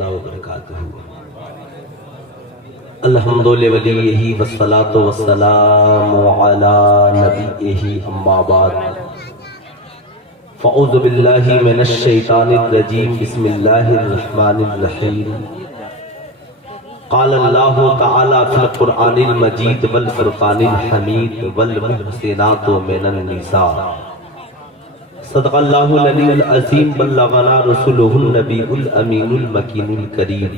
اللہ وبرکاتہ۔ الحمد لولیہ والصلاة والسلام علی نبیہ اما بعد، فاعوذ باللہ من الشیطان الرجیم، بسم اللہ الرحمن الرحیم۔ قال اللہ تعالی فی القرآن المجید والفرقان الحمید، والمحسنات من النساء، صدق اللہ العلی العظیم، بلغنا رسولہ النبی الامین المکین الکریم،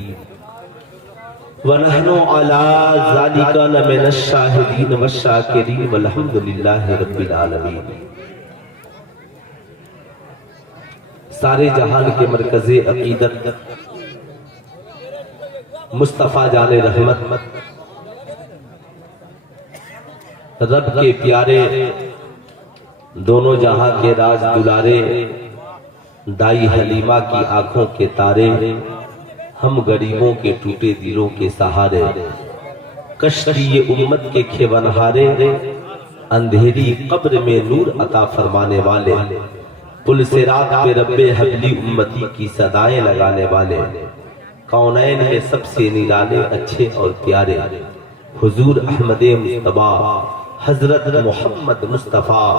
ونحن علی ذالک لمن الشاہدین والشاکرین، والحمد للہ رب العالمین۔ سارے جہان کے مرکز عقیدت مصطفیٰ جان رحمت، رب کے پیارے، دونوں جہاں کے راج دلارے، دائی حلیمہ کی آنکھوں کے تارے، ہم غریبوں کے ٹوٹے دلوں کے سہارے، کشتی امت کے کھیونہارے، اندھیری قبر میں نور عطا فرمانے والے، پل صراط پہ رب حبلی امتی کی صدائیں لگانے والے، کونین میں سب سے نرانے اچھے اور پیارے، حضور احمد مصطفیٰ حضرت محمد مصطفیٰ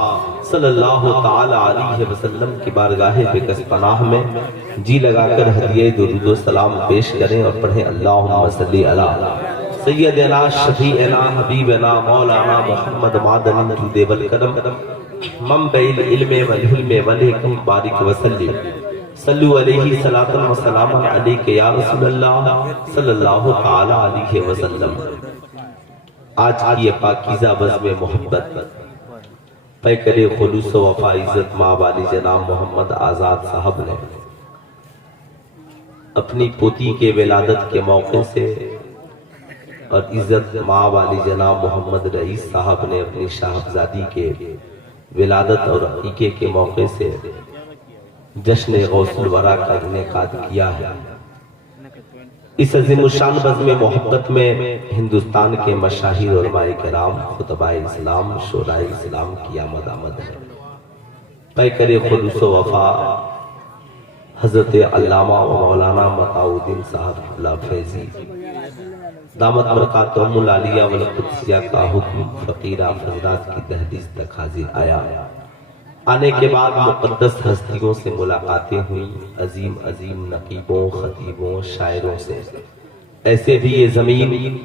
صلی اللہ تعالی علیہ وسلم کی بارگاہ بکس پناہ میں جی لگا کر ہدیہ درود و سلام پیش کریں اور پڑھیں اللہم صلی علی سیدنا شفیعنا حبیبنا مولانا محمد معدن جود والکرم، منبع العلم والحلم والحکم، بارک وسلم، صلو علیہ صلاۃ و سلام علیک یا رسول اللہ صلی اللہ تعالی علیہ وسلم۔ آج کی یہ پاکیزہ بزم محبت پیکر خلوص و وفا عزت ماں والی جناب محمد آزاد صاحب نے اپنی پوتی کے ولادت کے موقع سے، اور عزت ماں والی جناب محمد رئیس صاحب نے اپنی شاہزادی کے ولادت اور عقیقے کے موقع سے جشن غوث الورا کا انعقاد کیا ہے۔ اس عظیم الشان بزم محبت میں ہندوستان کے مشاہیر علماء کرام، خطباء اسلام، شعراء اسلام کی آمد ہے۔ پیکر خلوص و وفا حضرت علامہ و مولانا متاع الدین صاحب اللہ فیضی دامت برکاتہم العالیہ والقدسیہ کا حکم فقیر حضرات کی دہلیز تک حاضر آیا۔ آنے کے بعد مقدس ہستیوں سے ملاقاتیں ہوئیں، عظیم عظیم نقیبوں، خطیبوں، شاعروں سے۔ ایسے بھی یہ زمین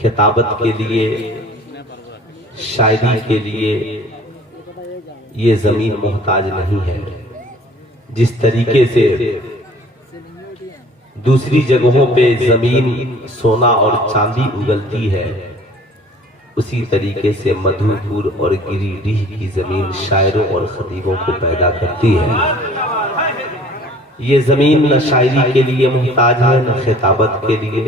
خطابت کے لیے، شاعری کے لیے یہ زمین محتاج نہیں ہے۔ جس طریقے سے دوسری جگہوں پہ زمین سونا اور چاندی اگلتی ہے، اسی طریقے سے مدھو پور اور گریڈیہ کی زمین شاعروں اور خطیبوں کو پیدا کرتی ہے۔ یہ زمین نہ شاعری کے لیے محتاج ہے، نہ خطابت کے لیے۔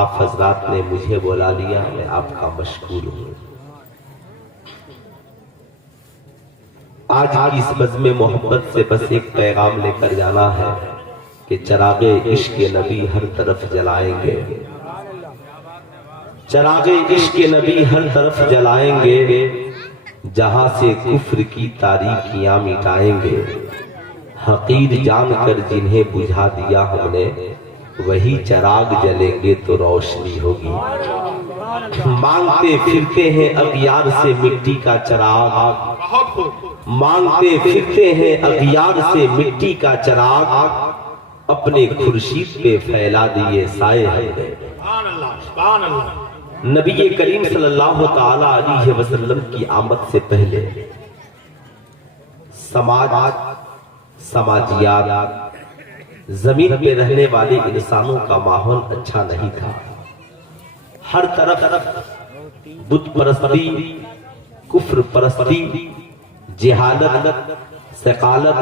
آپ حضرات نے مجھے بلا لیا، میں آپ کا مشکور ہوں۔ آج کی اس بزم محبت سے بس ایک پیغام لے کر جانا ہے کہ چراغ عشق نبی ہر طرف جلائیں گے، چراغ عشق نبی ہر طرف جلائیں گے، جہاں سے کفر کی تاریکیاں مٹائیں گے۔ حقیر جان کر جنہیں بجھا دیا ہم نے، وہی چراغ جلیں گے تو روشنی ہوگی۔ مانگتے پھرتے ہیں اغیار سے مٹی کا چراغ، مانگتے پھرتے ہیں اغیار سے مٹی کا چراغ، اپنے خورشید پہ پھیلا دیے سائے ہم نے۔ نبی کریم صلی اللہ تعالی علیہ وسلم کی آمد سے پہلے سماجیات، زمین پہ رہنے والے انسانوں کا ماحول اچھا نہیں تھا۔ ہر طرف بت پرستی، کفر پرستی، جہالت، ثقالت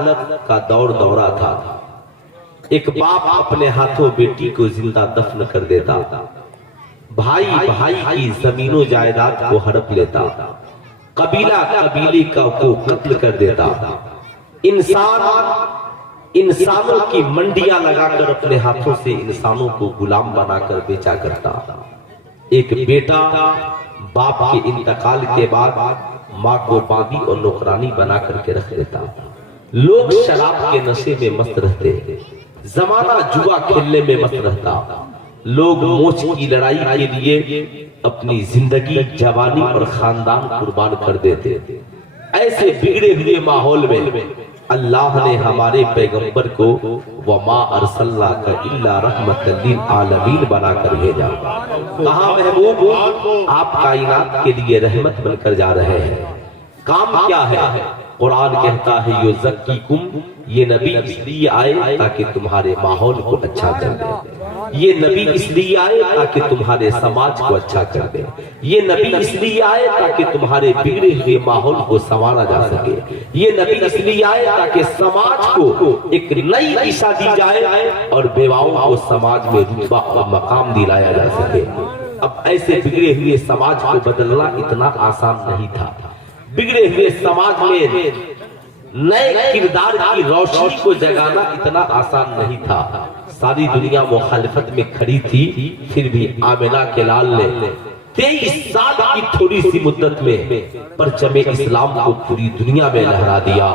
کا دور دورہ تھا۔ ایک باپ اپنے ہاتھوں بیٹی کو زندہ دفن کر دیتا، بھائی بھائی کی زمین و جائیداد کو ہڑپ لیتا، قبیلہ قبیلے کو قتل کر دیتا، انسانوں کی منڈیاں لگا کر اپنے ہاتھوں سے انسانوں کو غلام بنا کر بیچا کرتا۔ ایک بیٹا باپ کے انتقال کے بعد ماں کو باندی اور نوکرانی بنا کر کے رکھ دیتا۔ لوگ شراب کے نشے میں مست رہتے، زمانہ جوا کھیلنے میں مست رہتا، لوگ موچ کی لڑائی کے لیے اپنی زندگی، جوانی اور خاندان قربان کر دیتے۔ ایسے بگڑے ہوئے ماحول میں اللہ نے ہمارے پیغمبر کو وَمَا أَرْسَلْنَاكَ إِلَّا رَحْمَةً لِلْعَالَمِينَ بنا کر بھیجا۔ کہا محبوب آپ کائنات کے لیے رحمت بن کر جا رہے ہیں، کام کیا ہے؟ قرآن کہتا ہے یُزَکِّیکُم، یہ نبی اس لیے آئے تاکہ تمہارے ماحول کو اچھا کر دے، یہ نبی اس لیے آئے تاکہ تمہارے سماج کو اچھا کر دے، یہ نبی اس لیے آئے تاکہ تمہارے بگڑے ہوئے ماحول کو سنوارا جا سکے، یہ نبی اس لیے آئے تاکہ سماج کو ایک نئی دشا دی جائے اور بیواؤں کو سماج میں رتبہ اور مقام دلایا جا سکے۔ اب ایسے بگڑے ہوئے سماج کو بدلنا اتنا آسان نہیں تھا، بگڑے ہوئے سماج میں نئے کردار کی روشنی کو جگانا اتنا آسان نہیں تھا۔ ساری دنیا مخالفت میں کھڑی تھی، پھر بھی آمنہ کے لال نے 23 سال کی تھوڑی سی مدت میں پرچم اسلام کو پوری دنیا میں لہرا دیا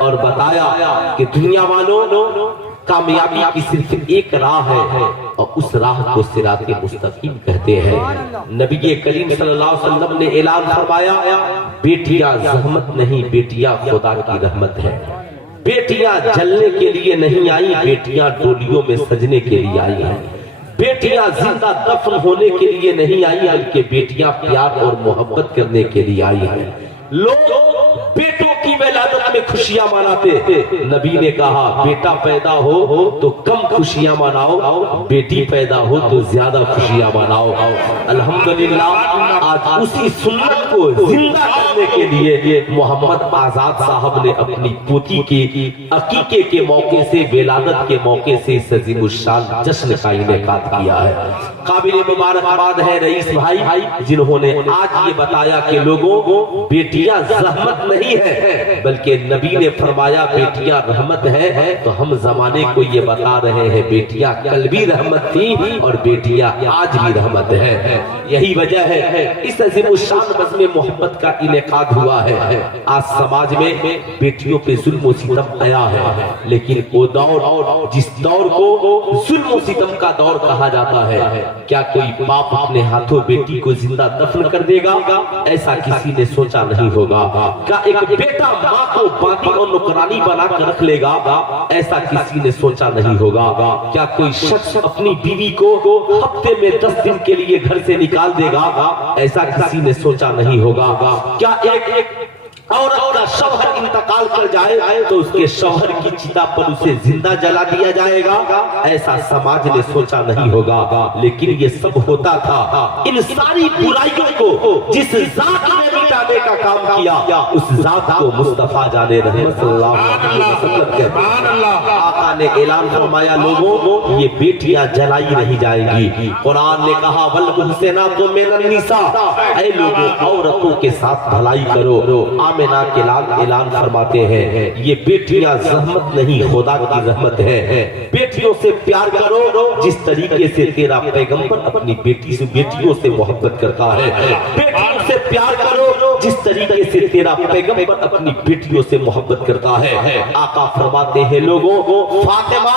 اور بتایا کہ دنیا والوں، کامیابی کی صرف ایک راہ ہے اور اس راہ کو صراط مستقیم کہتے ہیں۔ نبی کریم صلی اللہ علیہ وسلم نے اعلان فرمایا، بیٹیاں زحمت نہیں، بیٹیاں خدا کی رحمت ہے۔ بیٹیاں جلنے کے لیے نہیں آئی، بیٹیاں ڈولیوں میں سجنے کے لیے آئی ہیں۔ بیٹیاں زندہ دفن ہونے کے لیے نہیں آئی، بلکہ بیٹیاں پیار اور محبت کرنے کے لیے آئی ہیں۔ لوگ بیٹوں کی ولادت میں خوشیاں مناتے، نبی نے کہا بیٹا پیدا ہو تو کم خوشیاں مناؤ، بیٹی پیدا ہو تو زیادہ خوشیاں مناؤ۔ الحمدللہ آج اسی سنت کو زندہ کرنے کے لیے محمد آزاد صاحب نے اپنی پوتی کی عقیقے کے موقع سے، ولادت کے موقع سے اس عظیم الشان جشن کا انعقاد کیا ہے۔ قابل مبارکباد ہے رئیس بھائی جنہوں نے آج یہ بتایا کہ لوگوں بیٹیاں زحمت نہیں ہے، بلکہ نبی نے فرمایا بیٹیاں رحمت ہے، تو ہم زمانے کو یہ بتا رہے ہیں بیٹیاں کل بھی رحمت تھی اور بیٹیاں آج بھی رحمت ہے۔ یہی وجہ ہے اس عظیم الشان بزم محبت کا انعقاد ہوا ہے۔ آج سماج میں بیٹیوں پہ ظلم و ستم آیا ہے، لیکن وہ دور جس دور کو ظلم و ستم کا دور کہا جاتا ہے، کیا کوئی باپ اپنے ہاتھوں بیٹی کو زندہ دفن کر دے گا؟ ایسا کسی نے سوچا نہیں ہوگا۔ کیا ایک بیٹا ماں کو باندھی اور نوکرانی بنا کر رکھ لے گا؟ ایسا کسی نے سوچا نہیں ہوگا۔ کیا کوئی شخص اپنی بیوی کو ہفتے میں 10 دن کے لیے گھر سے نکال دے گا؟ ایسا کسی نے سوچا نہیں ہوگا۔ کیا ایک عورت کا شوہر انتقال کر جائے تو اس کے شوہر کی چتا پر اسے زندہ جلا دیا جائے گا؟ ایسا سماج نے سوچا نہیں ہوگا۔ لیکن یہ سب ہوتا تھا ان ساری برائیوں کو جس ذات نے مٹانے کا کام کیا، اس ذات کو مصطفیٰ جان رحمت صلی اللہ علیہ وسلم کہتے ہیں۔ آقا نے اعلان فرمایا لوگوں یہ بیٹیاں جلائی نہیں جائیں گی۔ قرآن نے کہا والمحسنات من النساء، اے لوگوں عورتوں کے ساتھ بھلائی کرو۔ آمنہ کے لال اعلان فرماتے ہیں یہ بیٹیاں زحمت نہیں، خدا کی رحمت ہے۔ بیٹیوں سے پیار کرو جس طریقے سے تیرا پیغمبر اپنی بیٹیوں سے محبت کرتا ہے۔ بیٹیوں سے پیار کرو جس طریقے سے تیرا پیغمبر اپنی بیٹیوں سے محبت کرتا ہے۔ آقا فرماتے ہیں لوگوں فاطمہ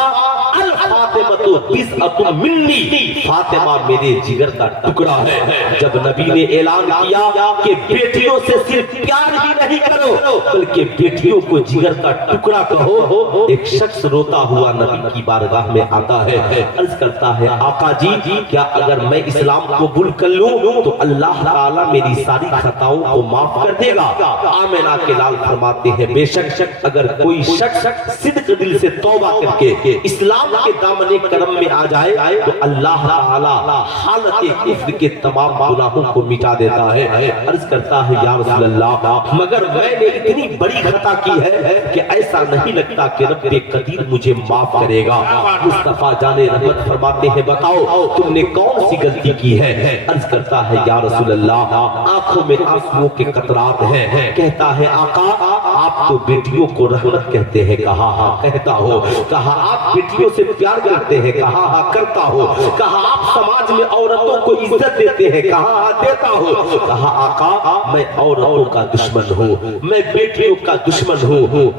الفاطمہ بضعۃ منی، فاطمہ میرے جگر کا ٹکڑا ہے۔ جب نبی نے اعلان کیا کہ بیٹیوں سے صرف پیار ہی نہیں کرو بلکہ بیٹیوں کو جگر کا ٹکڑا کہو، ایک شخص روتا ہوا نبی کی بارگاہ میں آتا ہے، عرض کرتا ہے آقا جی کیا اگر میں اسلام قبول کر لوں تو اللہ تعالیٰ میری ساری خطاؤں کو معاف کر دے گا؟ آمنہ کے لال فرماتے ہیں بے شک اگر کوئی شخص صدق دل سے توبہ کر کے اسلام کے دامن کرم میں آ جائے تو اللہ تعالیٰ حالت کفر کے تمام گناہوں کو مٹا دیتا ہے۔ عرض کرتا ہے یا رسول اللہ مگر میں نے اتنی بڑی خطا کی ہے کہ ایسا نہیں لگتا کہ رب قدیر مجھے معاف کرے گا۔ مصطفیٰ جان رحمت فرماتے ہیں بتاؤ تم نے کون سی غلطی کی ہے؟ عرض کرتا ہے یا رسول اللہ آنکھوں میں آنسوؤں کے قطرات ہیں۔ کہتا ہے آقا آپ تو بیٹیوں کو رحمت کہتے ہیں، کہا ہاں کہتا ہو۔ کہا آپ بیٹیوں سے پیار کرتے ہیں، کہا ہاں کرتا ہو۔ کہا آپ سماج میں عورتوں کو عزت دیتے ہیں، کہا ہاں دیتا ہو۔ کہا آقا میں عورتوں کا دشمن ہوں، میں بیٹیوں کا دشمن ہوں۔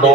9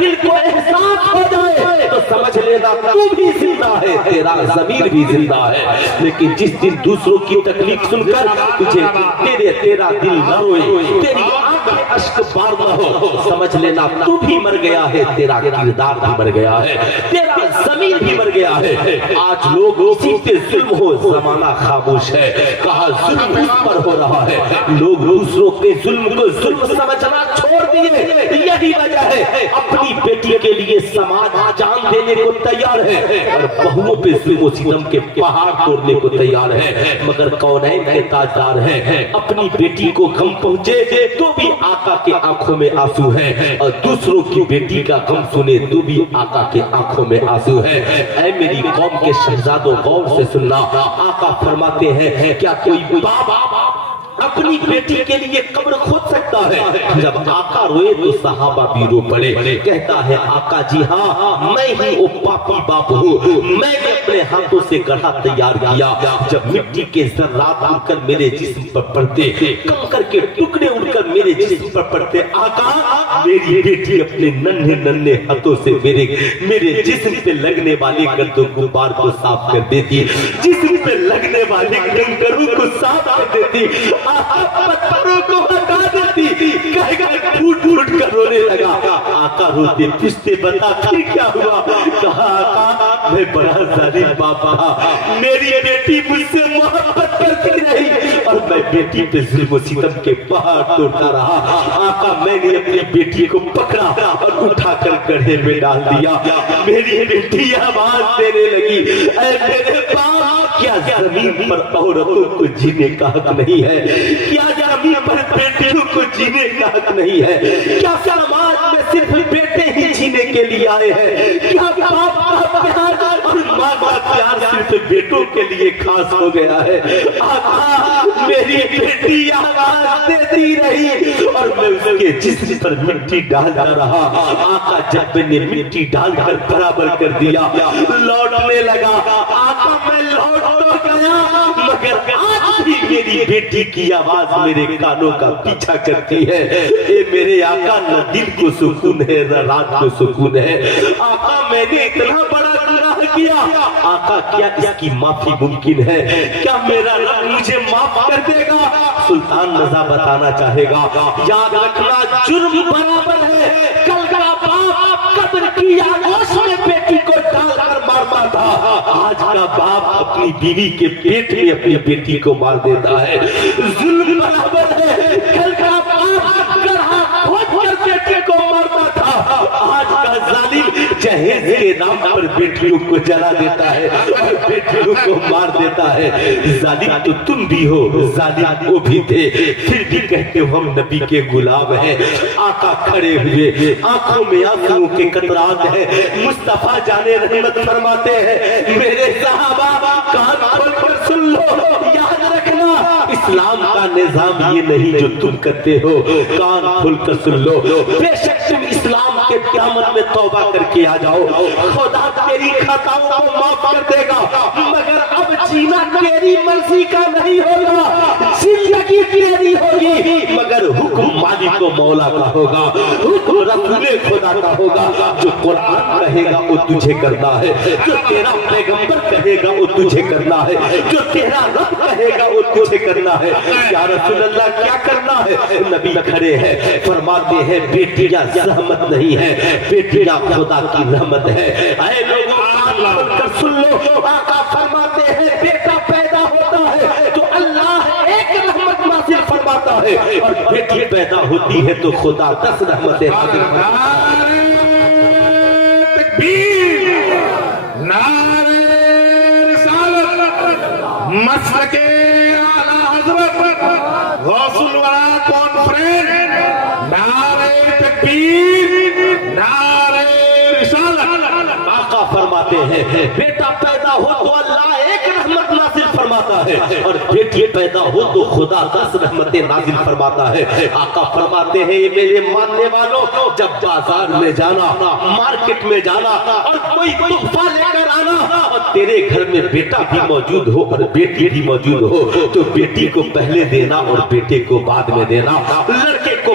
دل کو احساس ہو جائے تو سمجھ لینا تو بھی زندہ ہے، تیرا ضمیر بھی زندہ ہے۔ لیکن جس دن دوسروں کی تکلیف سن کر تجھے تیرا دل نہ روئے، تیری آنکھیں اشک بار نہ ہو، سمجھ لینا تو بھی مر گیا ہے، تیرا کردار بھی مر گیا ہے، تیرا ضمیر بھی مر گیا ہے۔ آج لوگ اسی پہ ظلم ہو، زمانہ خاموش ہے، کہا ظلم اس پر ہو رہا ہے، لوگ دوسروں کے ظلم کو ظلم سمجھنا چھوڑ دیے۔ یہی وجہ ہے اپنی بیٹی کے لیے سماج جان دینے کو تیار ہے اور بہوؤں پہ ظلم و ستم کے پہاڑ توڑنے کو تیار ہے، مگر کونین کے تاجدار ہیں۔ اپنی بیٹی کو غم پہنچے تو بھی آقا کے آنکھوں میں آنسو ہے، اور دوسروں کی بیٹی کا غم سنے تو بھی آقا کے آنکھوں میں آنسو ہے۔ اے میری قوم کے شہزادوں غور سے سننا، آقا فرماتے ہیں کیا کوئی باپ اپنی بیٹی کے لیے قبر کھود سکتا ہے؟ جب آقا روئے تو صحابہ بھی رو پڑے، کہتا ہے آقا جی ہاں میں ہی وہ پاپی باپ ہوں، میں نے اپنے ہاتھوں سے گڑھا تیار کیا، جب مٹی کے ذرات اڑ کر میرے جسم پر پڑتے، کنکر کے ٹکڑے اڑ کر میرے جسم پر پڑتے، آقا میری بیٹی اپنے ننھے ننھے ہاتھوں سے میرے جسم پہ لگنے والے گرد و غبار کو صاف کر دیتی، جسم پہ لگنے والے کنکروں کو صاف کر دیتی، پتھروں کو ہٹا دیتی، کہہ کر پھوٹ پھوٹ کر رونے لگا۔ آقا روتے پوچھتے بتا پھر کیا ہوا؟ کہا آقا میں بڑا ظالم باپ تھا، میری بیٹی مجھ سے محبت کرتی رہی اور میں بیٹی پہ ظلم و ستم کے پہاڑ توڑتا رہا۔ آقا میں نے اپنی بیٹی کو پکڑا اور اٹھا کر گڑھے میں ڈال دیا، میری بیٹی آواز دینے لگی اے میرے باپ، کیا زمین پر عورتوں کو جینے کا حق نہیں ہے؟ کیا زمین پر بیٹیوں کو جینے کا حق نہیں ہے؟ کیا سماج میں صرف بیٹے ہی جینے کے لیے آئے ہیں؟ کیا باپ کا پیار اور ماں کا پیار صرف بیٹوں کے لیے خاص ہو گیا ہے؟ آقا میری بیٹی آواز دیتی رہی اور میں اس کے جسم پر مٹی ڈالتا رہا۔ آقا جب میں نے مٹی ڈال کر برابر کر دیا لوٹنے لگا، آقا میں لوٹ تو گیا مگر آج بھی میری بیٹی کی آواز میرے کانوں کا پیچھا کرتی ہے۔ اے میرے آقا نہ دل کو سکون ہے نہ رات کو سکون ہے۔ آقا میں نے اتنا بڑا گناہ کیا، آقا کیا اس کی معافی ممکن ہے؟ کیا میرا رب مجھے معاف کر دے گا؟ سلطان رضا بتانا چاہے گا، یاد رکھنا جرم برابر ہے، کل کا باپ قبر کی آگوش میں بیٹی کو ڈال کر مارتا تھا، آج کا باپ اپنی بیوی کے پیٹ میں اپنی بیٹی کو مار دیتا ہے۔ ظلم برابر ہے، کل کا باپ گڑھا کھود کر بیٹے کو مارتا تھا، آج کا ظالم جہیز کے نام پر بیٹیوں کو جلا دیتا ہے اور بیٹیوں کو مار دیتا ہے۔ ظالم تو تم بھی ہو، ظالم وہ بھی تھے، پھر بھی کہتے ہو ہم نبی کے غلام ہیں۔ آقا کھڑے ہوئے، آنکھوں میں آنسوؤں کے قطرات ہیں، مصطفیٰ جانے رحمت فرماتے ہیں میرے صحابہ کان کھول کر سن لو، یاد رکھنا اسلام کا نظام یہ نہیں جو تم کرتے ہو، کان کھول کر سن لو، بے شک تم اسلام کے دامن میں توبہ کر کے آ جاؤ، خدا تیری خطاؤں کو معاف کر دے گا، مگر اب جینا تیری مرضی کا نہیں ہوگا، زندگی تیری ہوگی مگر حکم مالک و مولا کا ہوگا، حکم رسول خدا کا ہوگا، جو قرآن کہے گا وہ تجھے کرنا ہے، جو تیرا پیغمبر کہے گا وہ تجھے کرنا ہے، جو تیرا رب کہے گا وہ تجھے کرنا ہے۔ یا رسول اللہ کیا کرنا ہے؟ نبی کھڑے ہیں فرماتے ہیں بیٹیاں زحمت نہیں ہے، بیٹیاں خدا کی رحمت ہے۔ اے لوگوں کان کھول کر سن لو، آقا فرماتے ہیں بیٹا پیدا ہوتا ہے تو اللہ ایک رحمت نازل فرماتا ہے اور بیٹی پیدا ہوتی ہے تو خدا 10 رحمتیں نازل فرماتا ہے۔ تکبیر، نعرہ رسالت، مسلک اعلی حضرت غوث الورا کانفرنس، نعرہ تکبیر، نعرہ رسالت۔ آقا فرماتے ہیں بیٹا پیدا ہو تو اللہ ایک رحمت نازل فرماتا ہے اور بیٹی پیدا ہو تو خدا 10 رحمتیں نازل فرماتا ہے۔ آقا فرماتے ہیں میرے ماننے والوں، جب بازار میں جانا، مارکٹ میں جانا اور کوئی تحفہ لے کر آنا اور تیرے گھر میں بیٹا بھی موجود ہو اور بیٹی بھی موجود ہو تو بیٹی کو پہلے دینا اور بیٹے کو بعد میں دینا، لڑکی کو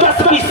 10-20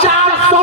400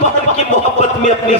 بہن کی محبت میں اپنی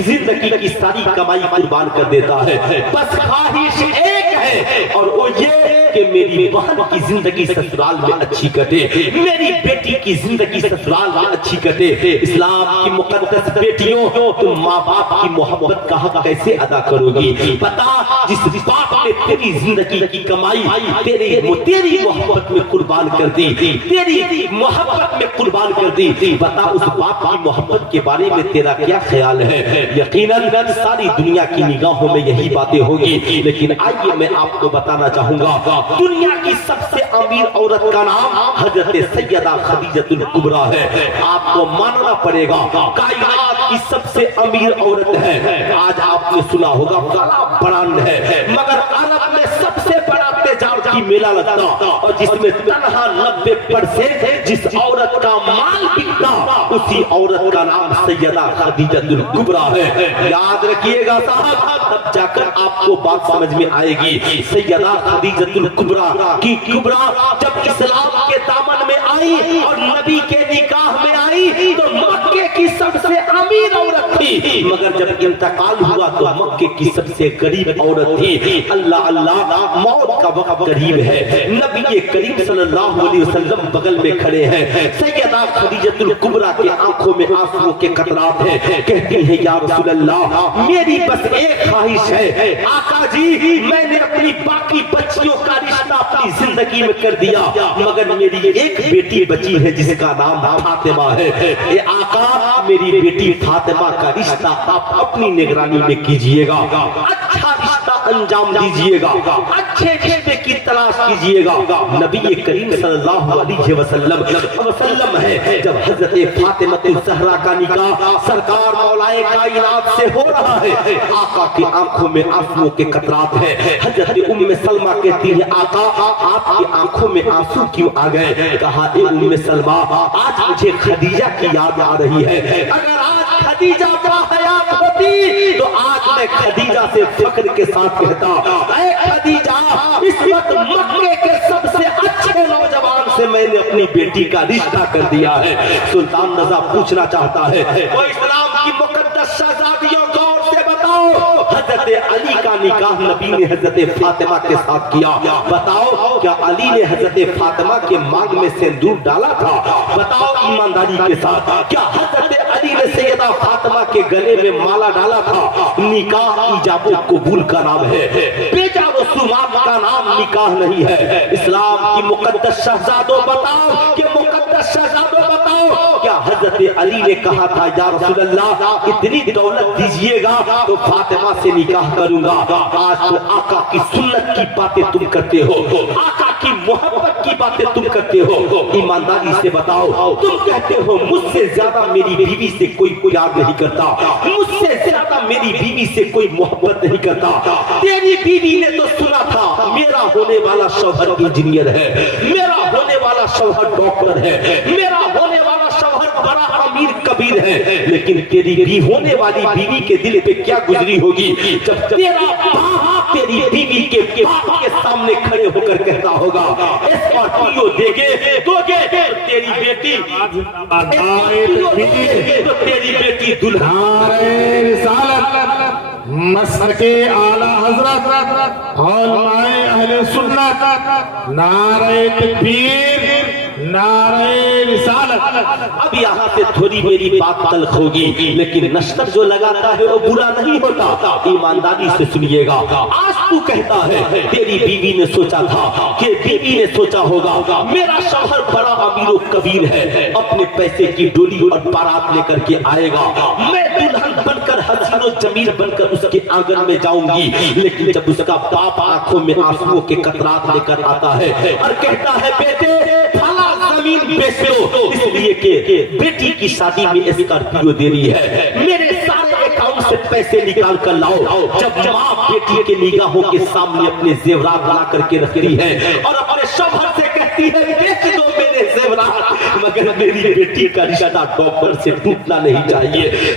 زندگی کی ساری کمائی قربان کر دیتا ہے، بس خواہش ایک ہے اور وہ یہ کہ میری بہن کی زندگی سسرال میں اچھی کٹے، میری بیٹی کی زندگی سسرال میں اچھی کٹے۔ اسلام کی مقدس بیٹیوں، تم ماں باپ کی محبت کا حق کیسے ادا کرو گی؟ بتا، جس باپ نے تیری زندگی کی کمائی تیری محبت میں قربان کر دی، تیری محبت میں قربان کر دی، بتا اس باپ کی محبت کے بارے میں تیرا کیا خیال ہے؟ یقیناً ساری دنیا کی نگاہوں میں یہی باتیں ہوگی، لیکن آئیے میں آپ کو بتانا چاہوں گا، دنیا کی سب سے امیر عورت کا نام حضرت سیدہ خدیجہ الکبریٰ ہے۔ آپ کو ماننا پڑے گا کائنات کی سب سے امیر عورت ہے۔ آج آپ نے سنا ہوگا بڑا برانڈ ہے، مگر عرب میں سب سے بڑا تجارتی میلہ لگتا اور جس میں تنہا 90% جس عورت کا مال بکتا اسی عورت کا نام سیدہ خدیجہ الکبریٰ ہے۔ یاد رکھیے گا صاحب، تب جا کر آپ کو بات سمجھ میں آئے گی۔ سیدہ خدیجہ الکبریٰ کی کبریٰ جب اسلام کے دامن میں آئی اور نبی کے نکاح میں آئی تو مکے کی سب سے امیر عورت تھی، مگر جب انتقال ہوا تو مکے کی سب سے غریب عورت تھی۔ اللہ اللہ، موت کا وقت قریب ہے، نبی کریم صلی اللہ علیہ وسلم بغل میں کھڑے ہیں، سیدہ خدیجہ الکبریٰ کے آنکھوں میں آنسو کے قطرات ہیں، کہتی ہیں یا رسول اللہ میری بس ایک خواہش ہے، آقا جی میں نے اپنی باقی بچیوں کا رشتہ اپنی زندگی میں کر دیا مگر میری ایک بیٹی بچی ہے جس کا نام فاطمہ ہے، اے آقا میری بیٹی فاطمہ کا رشتہ آپ اپنی نگرانی میں کیجئے گا، اچھا رشتہ انجام دیجئے گا، اچھے رشتے کی تلاش کیجئے گا۔ نبی کریم صلی اللہ علیہ وسلم ہے جب حضرت فاطمہ الزہرا کا نکاح سرکار مولائے کائنات سے ہو رہا ہے، آقا کی آنکھوں میں آنسو کے قطرات ہیں۔ حضرت ام سلمہ کہتی ہے آقا آپ کی آنکھوں میں آنسو کیوں آ گئے؟ کہا اے ام سلمہ آج مجھے خدیجہ کی یاد آ رہی ہے، اگر آج خدیجہ با حیات ہوتی تو آج میں خدیجہ سے فخر کے ساتھ کہتا اے خدیجہ اس وقت مکے کے سب سے اچھے نوجوان سے میں نے اپنی بیٹی کا رشتہ کر دیا ہے۔ سلطان رضا پوچھنا چاہتا ہے وہ اسلام کی مقدس شہزادیوں غور سے بتاؤ، حضرت علی کا نکاح نبی نے حضرت فاطمہ کے ساتھ کیا، بتاؤ کیا علی نے حضرت فاطمہ کے مانگ میں سندور ڈالا تھا؟ بتاؤ ایمانداری کے ساتھ کیا حضرت علی نے سیدہ فاطمہ کے گلے میں مالا ڈالا تھا؟ نکاح ایجاب و قبول کا نام ہے، بیجا رسومات کا نام نکاح نہیں ہے۔ اسلام کی مقدس شہزادوں بتاؤ کہ مقدس شہزادوں بتاؤ کیا حضرت علی نے کہا تھا یا رسول اللہ اتنی دولت دیجئے گا تو فاطمہ سے نکاح کروں گا؟ آج تو آقا کی سنت کی باتیں تم کرتے ہو، آقا کی محبت کی باتیں تم کرتے ہو، ایمانداری سے بتاؤ تم کہتے ہو مجھ سے زیادہ میری بیوی سے کوئی پیار نہیں کرتا، مجھ سے زیادہ میری بیوی سے کوئی محبت نہیں کرتا۔ تیری بیوی نے تو سنا تھا میرا ہونے والا شوہر انجینئر ہے، میرا ہونے والا شوہر ڈاکٹر ہے، میرا ہونے والا شوہر بڑا امیر کبیر ہے، لیکن تیری ہونے والی بیوی کے دل پہ کیا گزری ہوگی جب تیرا باپ تیری بیوی کے باپ کے سامنے کھڑے ہو کر کہتا ہوگا اسکارپیو دے گے تو تیری بیٹی دلہا رسالت مسلک اعلی حضرت علماء اہل سنت، نعرہ تکبیر، نعرہ رسالت۔ اب یہاں سے تھوڑی میری بات تلخ ہوگی لیکن نشتر جو لگاتا ہے وہ برا نہیں ہوتا، ایمانداری سے سنیے گا۔ آج تو کہتا ہے تیری بیوی نے سوچا تھا کہ بیوی نے سوچا ہوگا میرا شوہر بڑا امیر و کبیر ہے، اپنے پیسے کی ڈولی اور بارات لے کر کے آئے گا، میں دلہن بن کر حسین و جمیل بن کر اس کے آنگن میں جاؤں گی، لیکن جب اس کا باپ آنکھوں میں آنسو کے قطرات لے کر آتا ہے اور کہتا ہے بیٹے فلاں زمین بیچ دو اس لیے کہ بیٹی کی شادی میں اسکارپیو دینی ہے، میرے سارے اکاؤنٹ سے پیسے نکال کر لاؤ، جب ماں بیٹی کے نگاہوں کے سامنے اپنے زیورات لا کر کے رکھتی ہے اور اپنے شوہر سے کہتی ہے بیچ دو میرے زیورات، مگر میری بیٹی کا رشتہ ڈاکٹر سے ٹوٹنا نہیں چاہیے،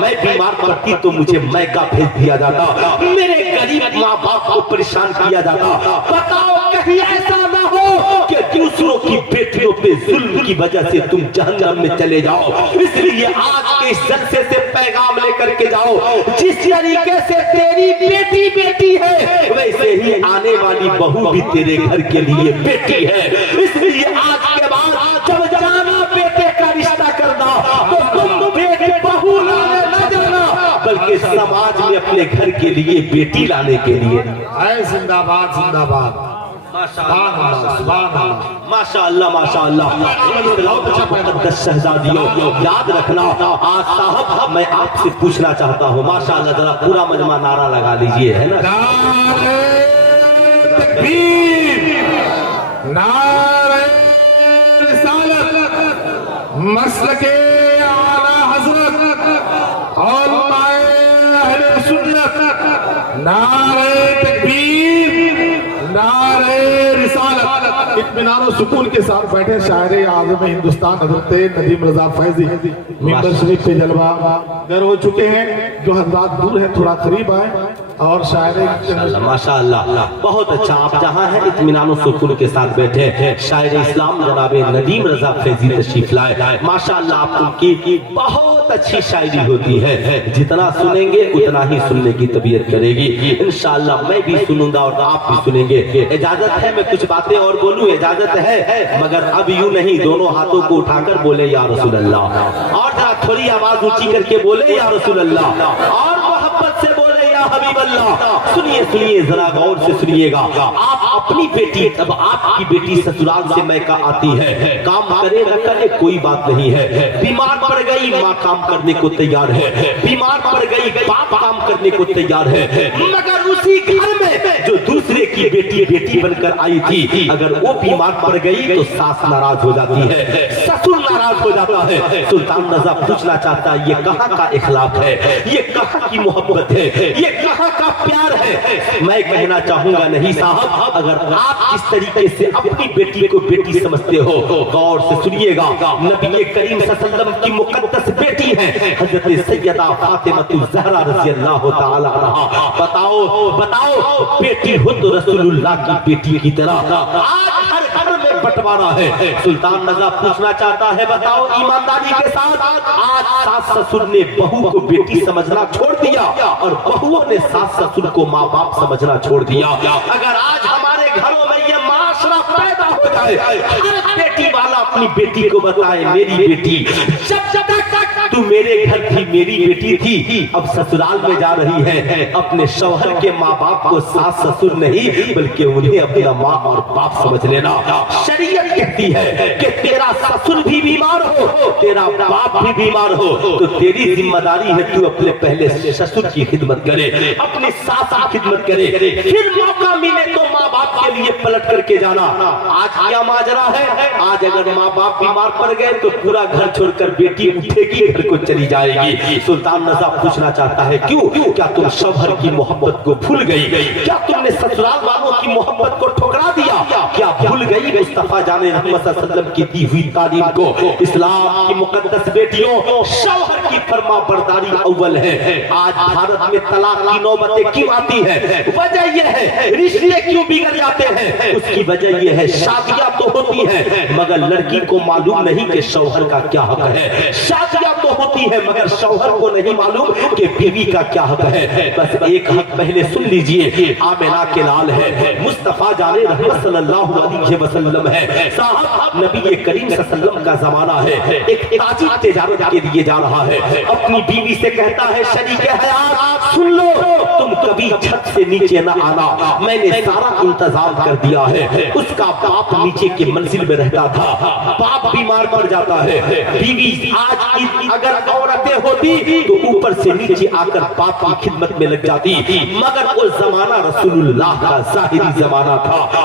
میں بیمار پڑتی تو مجھے میکا بھیج دیا جاتا، میرے غریب ماں باپ کو پریشان کیا جاتا۔ بتاؤ کہیں ایسا نہ ہو کہ دوسروں کی بیٹیوں پہ ظلم کی وجہ سے تم جہنم میں چلے جاؤ۔ اس لیے آج کے اس جلسے سے پیغام لے کر کے جاؤ، جس طریقے سے تیری بیٹی بیٹی ہے ویسے ہی آنے والی بہو بھی تیرے گھر کے لیے بیٹی ہے۔ اس لیے آج کے بعد جب جانا بیٹے کا رشتہ کرنا تو تم بیٹے بہو لانے نہ جانا بلکہ سماج میں اپنے گھر کے لیے بیٹی لانے کے لیے۔ اے زندہ باد زندہ باد، سبحان اللہ سبحان اللہ۔ ماشاء اللہ ماشاء اللہ۔ مقدس شہزادیوں یاد رکھنا، آج صاحب میں آپ سے پوچھنا چاہتا ہوں، ماشاء اللہ ذرا پورا مجمع نعرہ لگا لیجئے، ہے نا؟ نعرہ تکبیر، نعرہ رسالت، مسلک اعلیٰ حضرت علماء اہل سنت، نعرہ تکبیر، نعرہ رسالت۔ اطمینان و سکون کے ساتھ بیٹھے شاعر اعظم ہندوستان حضرت ندیم رضا فیضی ممبر شریف پہ جلوہ گر ہو چکے ہیں۔ جو حضرات دور ہیں تھوڑا قریب آئیں اور شاعر ماشاء اللہ بہت اچھا، آپ جہاں ہیں اطمینان و سکون کے ساتھ بیٹھے شاعر اسلام جناب ندیم رضا فیضی تشریف لائے۔ ماشاء اللہ آپ کی بہت اچھی شاعری ہوتی ہے، جتنا سنیں گے اتنا ہی سننے کی طبیعت کرے گی انشاءاللہ۔ میں بھی سنوں گا اور آپ بھی سنیں گے۔ اجازت ہے میں کچھ باتیں اور بولوں، اجازت ہے، مگر اب یوں نہیں، دونوں ہاتھوں کو اٹھا کر بولے یا رسول اللہ، اور ذرا تھوڑی آواز اونچی کر کے بولے یا رسول اللہ، اور محبت سے بولے یا حبیب اللہ۔ سنیے سنیے ذرا غور سے سنیے گا، آپ اپنی بیٹی، اب آپ کی بیٹی سسرال سے میکا آتی ہے، کام کرے نہ کرے کوئی بات نہیں ہے، بیمار پڑ گئی ماں کام کرنے کو تیار ہے، بیمار پڑ گئی باپ کام کرنے کو تیار ہے، مگر اسی گھر میں جو دوسرے کی بیٹی بیٹی بن کر آئی تھی اگر وہ بیمار پڑ گئی تو ساس ناراض ہو جاتی ہے، سسر ناراض ہو جاتا ہے۔ سلطان رضا پوچھنا چاہتا ہے یہ کہاں کا اخلاق ہے، یہ کہاں کی محبت ہے، یہ کہاں کا پیار ہے؟ میں کہنا چاہوں گا نہیں صاحب، اگر آپ اس طریقے سے اپنی بیٹی کو بیٹی سمجھتے ہو غور سے سنیے گا، نبی کریم صلی اللہ علیہ وسلم کی مقدس بیٹی ہے حضرت سیدہ فاطمہ الزہرا رضی اللہ تعالی عنہا۔ بتاؤ بتاؤ بیٹی ہو تو رسول اللہ کی بیٹی کی طرح آج ہر گھر میں بٹوارا ہے۔ سلطان رضا پوچھنا چاہتا ہے بتاؤ ایمانداری کے ساتھ، آج ساس سسر نے بہو کو بیٹی سمجھنا چھوڑ دیا اور بہووں نے ساس سسر کو ماں باپ سمجھنا چھوڑ دیا۔ اگر آج ہمارے گھروں میں یہ معاشرہ پیدا ہو جائے، ہر بیٹی والا اپنی بیٹی کو بتائے میری بیٹی، جب تک تو میرے گھر تھی میری بیٹی تھی، اب سسرال میں جا رہی ہے، اپنے شوہر کے ماں باپ کو ساس سسر نہیں بلکہ انہیں اپنا ماں اور باپ سمجھ لینا۔ شریعت کہتی ہے کہ تیرا سسر بھی بیمار ہو، تیرا باپ بھی بیمار ہو تو تیری ذمہ داری ہے تو اپنے پہلے سسر کی خدمت کرے، اپنی ساس کی خدمت کرے، پھر موقع ملے تو ماں باپ کے لیے پلٹ کر کے جانا۔ آج کیا ماجرا ہے، آج اگر ماں باپ بیمار پڑ گئے تو پورا گھر چھوڑ کر بیٹی اٹھے گی گھر کو چلی جائے گی۔ سلطان رضا پوچھنا چاہتا ہے کیوں؟ کیا تم شوہر کی محبت کو بھول گئی؟ کیا تم نے سسرال والوں کی محبت کو ٹھکرا دیا؟ کیا بھول گئی مصطفیٰ جان رحمت صلی اللہ علیہ وسلم کی دی ہوئی تعلیم کو؟ اسلام کی مقدس بیٹیوں، شوہر کی فرما برداری اول ہے۔ آج بھارت میں طلاق کی نوبتیں کیوں آتی ہے؟ وجہ یہ ہے رشتے کیوں بگڑ جاتے ہیں، اس کی وجہ یہ ہے شادیاں تو ہوتی ہیں مگر لڑکی کو معلوم نہیں کہ شوہر کا کیا حق ہے، شادیاں تو ہوتی ہے مگر شوہر کو نہیں معلوم کہ بیوی کا کیا حق ہے۔ بس ایک حق پہلے سن لیجئے، آمنہ کے لال ہے، مصطفیٰ جان رحمت صلی اللہ علیہ وسلم ہے، صاحب نبی کریم صلی اللہ علیہ وسلم کا زمانہ ہے، ایک تاجر تجارت کے لیے جا رہا ہے، اپنی بیوی سے کہتا ہے شریک حیات سن لو، تم کبھی چھت سے نیچے نہ آنا، میں نے سارا انتظام کر دیا ہے۔ اس کا باپ نیچے کے منزل میں رہتا تھا، باپ بیمار پڑ جاتا ہے، بیوی آج اگر عورتیں ہوتی تو اوپر سے نیچے آ کر باپ کی خدمت میں لگ جاتی، مگر وہ زمانہ رسول اللہ کا ظاہری زمانہ تھا،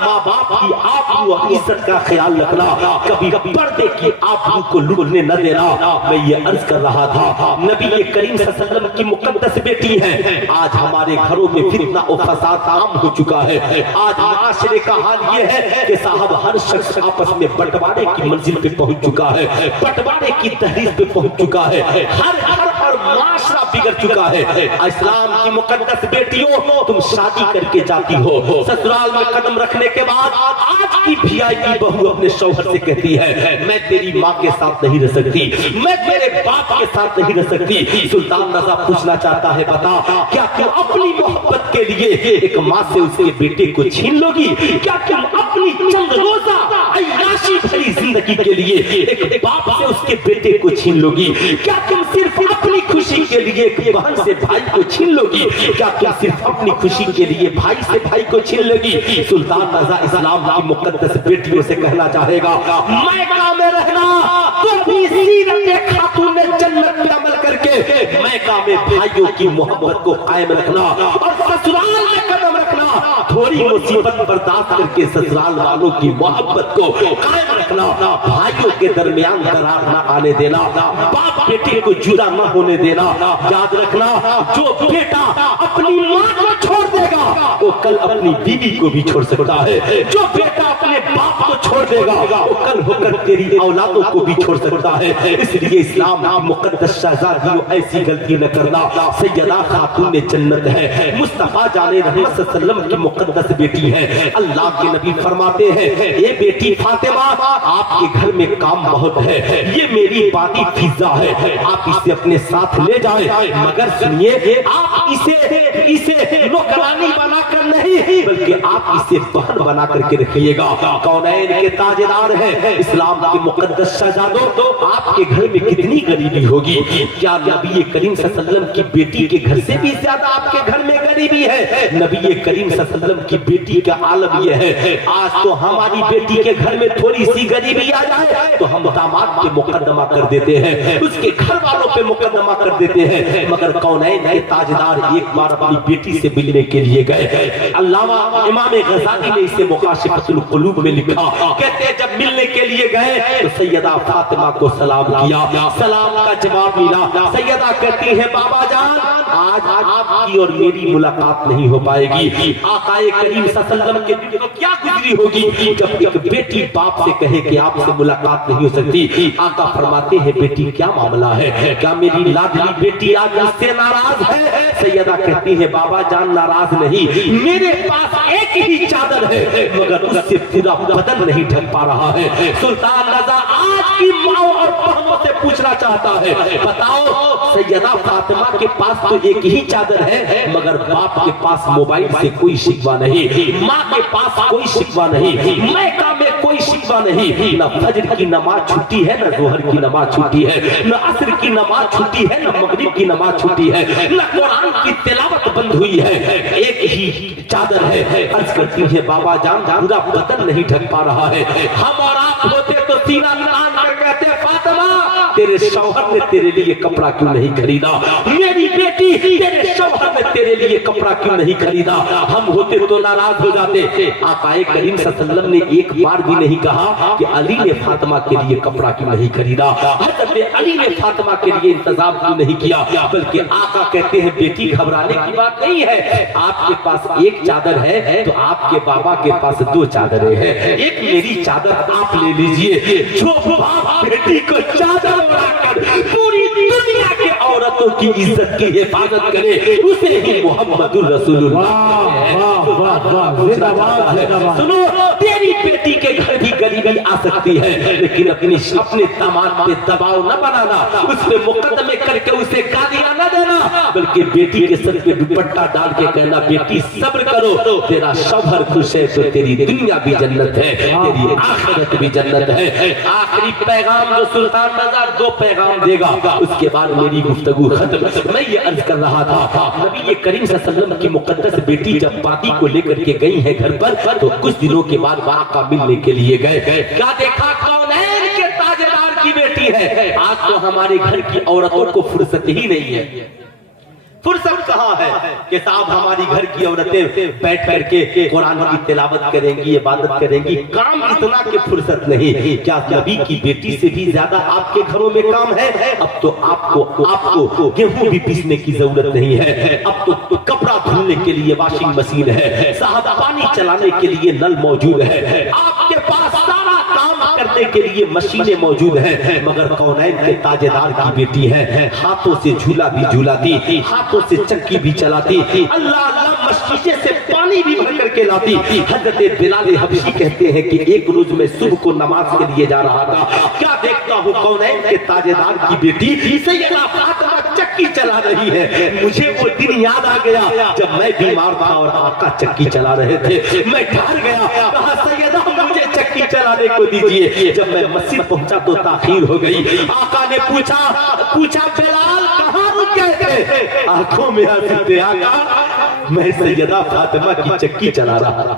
ماں باپ کی آبرو اور عزت کا خیال رکھنا، کبھی پردے کی آبرو کو لٹنے نہ دینا۔ میں یہ عرض کر رہا تھا نبی کریم صلی اللہ علیہ وسلم کی مقدس بیٹی ہے۔ آج ہمارے گھروں میں فتنہ و فساد عام ہو چکا ہے۔ آج معاشرے کا حال یہ ہے کہ صاحب ہر شخص آپس میں بٹوارے کی منزل پہ پہنچ چکا ہے، بٹوارے کی تحریر پہ پہنچ چکا ہے، ہر گھر اور معاشرہ بگڑ چکا ہے۔ اسلام کی مقدس بیٹیوں، تم شادی کر کے جاتی ہو، سسرال میں قدم رکھنے کے بعد آج کی VIP بہو اپنے شوہر سے کہتی ہے میں تیری ماں کے ساتھ نہیں رہ سکتی، میں تیرے باپ کے ساتھ نہیں رہ سکتی۔ سلطان رضا پوچھنا چاہتا ہے بتا کیا تم اپنی محبت کے لیے ایک ماں سے اس کے بیٹے کو چھین لو گی؟ کیا تم اپنی چند روزہ عیاشی بھری زندگی کے لیے ایک باپ سے اس کے بیٹے کو چھین لو گی؟ کیا تم صرف اپنی خوشی کے لیے ایک بہن سے بھائی کو چھین لو گی؟ کیا تم صرف اپنی خوشی کے لیے بھائی سے بھائی کو چھین لو گی؟ سلطان رضا اسلام کی مقدس بیٹیوں سے کہنا چاہے گا میکہ میں رہنا تو بھی سیرت خاتون جنت پہ عمل کر کے میکہ میں بھائیوں کی محبت کو قائم رکھنا، اور سسرال میں قدم رکھنا، تھوڑی مصیبت برداشت کر کے سسرال والوں کی محبت کو قائم رکھنا، بھائیوں کے درمیان درار نہ آنے دینا، باپ بیٹے کو جدا نہ ہونے دینا۔ یاد رکھنا جو بیٹا اپنی ماں کو چھوڑ دے گا وہ کل اپنی بیوی کو بھی چھوڑ سکتا ہے، جو بیٹا اپنے باپ کو چھوڑ دے گا وہ کل ہو کر تیری اولادوں کو بھی چھوڑ سکتا ہے۔ اس لیے اسلام کی مقدس شہزادیوں ایسی غلطی نہ کرنا۔ سیدہ خاتون جنت ہے، مصطفیٰ جان رحمت صلی اللہ علیہ وسلم کی مقدس بیٹی ہے۔ اللہ کے نبی فرماتے ہیں اے بیٹی فاطمہ آپ کے گھر میں کام بہت ہے، یہ میری باقی فضا ہے، آپ اسے اپنے ساتھ لے جائیں، مگر سنیے آپ اسے نوکرانی بنا کر نہیں بلکہ آپ اسے بہن بنا کر کے رکھیے گا۔ کونین کے تاجدار ہیں، اسلام کے مقدس شہزادوں آپ کے گھر میں کتنی غریبی ہوگی؟ کیا نبی کریم صلی اللہ علیہ وسلم کی بیٹی کے گھر سے بھی زیادہ آپ کے گھر میں غریبی ہے؟ نبی کریم صلی اللہ علیہ وسلم کی بیٹی کا عالم یہ ہے آج تو ہماری بیٹی کے گھر میں تھوڑی سی غریبی آ جائے تو ہم داماد پہ مقدمہ کر دیتے ہیں، اس کے گھر والوں پہ مقدمہ کر دیتے ہیں، مگر کونین کے تاجدار ایک بار اپنی بیٹی سے ملنے کے لیے گئے۔ علامہ امام غزالی نے اسے مکاشفۃ القلوب میں لکھا، کہتے ہیں جب ملنے کے لیے گئے تو سیدہ فاطمہ کو سلام کیا، سلام کا جواب ملا۔ سیدہ کہتی ہے بابا جان آج آپ کی اور میری ملاقات نہیں ہو پائے گی۔ آقا کریم صلی اللہ علیہ وسلم کے دل کو کیا گزری ہوگی جب ایک بیٹی باپ سے کہے کہ آپ سے ملاقات نہیں ہو سکتی؟ آقا فرماتے ہیں بیٹی کیا معاملہ ہے؟ کیا میری لاڈلی بیٹی آج مجھ سے ناراض ہے؟ سیدہ کہتی ہے بابا جان ناراض نہیں، میرے پاس ایک ہی چادر ہے مگر اس سے پورا بدن نہیں ڈھک پا رہا ہے۔ سلطان رضا آج کی ماں اور بہنوں سے پوچھنا چاہتا ہے بتاؤ سیدہ فاطمہ کے پاس تو ایک ہی چادر ہے مگر باپ کے پاس موبائل سے کوئی شکوہ نہیں، ماں کے پاس کوئی شکوہ نہیں، میکہ میں کوئی شکوہ نہیں، نہ فجر کی نماز چھٹی ہے، نہ ظہر کی نماز چھٹی ہے، نہ عصر کی نماز چھٹی ہے، نہ مغرب کی نماز چھٹی ہے، نہ قرآن کی تلاوت بند ہوئی ہے، ایک ہی چادر ہے۔ عرض کرتی ہے بابا جان پورا بدن نہیں ڈھک پا رہا ہے، ہم اور آپ ہوتے تو سینہ تان کر کہتے فاطمہ تیرے شوہر نے تیرے لیے کپڑا کیوں نہیں خریدا؟ میری بیٹی تیرے شوہر نے تیرے لیے کپڑا کیوں نہیں خریدا؟ ہم ہوتے تو ناراض ہو جاتے۔ آقا کریم صلی اللہ علیہ وسلم نے ایک بار بھی نہیں کہا کہ علی نے فاطمہ کے لیے کپڑا کیوں نہیں خریدا، حضرت علی نے فاطمہ کے لیے انتظام کیوں نہیں کیا، بلکہ آقا کہتے ہیں بیٹی گھبرانے کی بات نہیں ہے، آپ کے پاس ایک چادر ہے تو آپ کے بابا کے پاس دو چادریں ہیں، ایک میری چادر آپ لے لیجئے۔ جو باپ بیٹی کو چادر اڑا کر پوری دنیا کے عورتوں کی عزت کی حفاظت کرے اسے ہی محمد الرسول سنو تیری بیٹی کے گھر بھی غریبی آ سکتی ہے لیکن اپنے داماد پہ دباؤ نہ بنانا، اس پہ مقدمے کر کے اسے گالیاں نہ دینا، بلکہ بیٹی کے سر پہ دوپٹہ ڈال کے کہنا بیٹی صبر کرو، تیرا شوہر خوش ہے تو تیری دنیا بھی جنت ہے، تیری آخرت بھی جنت ہے۔ آخری پیغام جو سلطان رضا دو پیغام دے گا اس کے بعد میری گفتگو ختم۔ میں یہ عرض کر رہا تھا نبی کریم صلی اللہ علیہ وسلم کی مقدس بیٹی جب باقی کو لے کر کے گئی ہے گھر پر تو کچھ دنوں کے بعد آقا ملنے کے لیے گئے، کیا دیکھا کونین کے تاجدار کی بیٹی ہے۔ آج تو ہمارے گھر کی عورتوں کو فرصت ہی نہیں ہے، فرصت کہاں ہے کہ صاحب ہماری گھر کی عورتیں بیٹھ کر کے قرآن کی تلاوت کریں گی، عبادت کریں گی، کام اتنا کہ فرصت نہیں۔ کیا نبی کی بیٹی سے بھی زیادہ آپ کے گھروں میں کام ہے؟ اب تو آپ کو گیہوں بھی پیسنے کی ضرورت نہیں ہے، اب تو کپڑا دھلنے کے لیے واشنگ مشین ہے، صاحب پانی چلانے کے لیے نل موجود ہے، آپ کے پاس سارا کام کرنے کے لیے مشینیں موجود ہیں، مگر کونین کے تاجدار کی بیٹی ہے، ہاتھوں سے جھولا بھی جھولاتی، ہاتھوں سے چکی بھی چلاتی، اللہ اللہ مشیشے سے پانی بھی بھر کر کے لاتی۔ حضرت بلال حبشی کہتے ہیں کہ ایک روز میں صبح کو نماز کے لیے جا رہا تھا، کیا دیکھتا ہوں کونین کے تاجدار کی بیٹی سیدہ فاطمہ چکی چلا رہی ہے۔ مجھے وہ دن یاد آ گیا جب میں بیمار تھا اور آقا چکی چلا رہے تھے، میں ڈر گیا، کہا سیدہ مجھے چکی چلانے کو دیجئے۔ جب میں مسجد پہنچا تو تاخیر ہو گئی، آقا نے پوچھا بلال کہاں رک گئے تھے؟ آنکھوں میں آنسو تھے، آقا میں سیدہ فاطمہ کی چکی چلا رہا تھا۔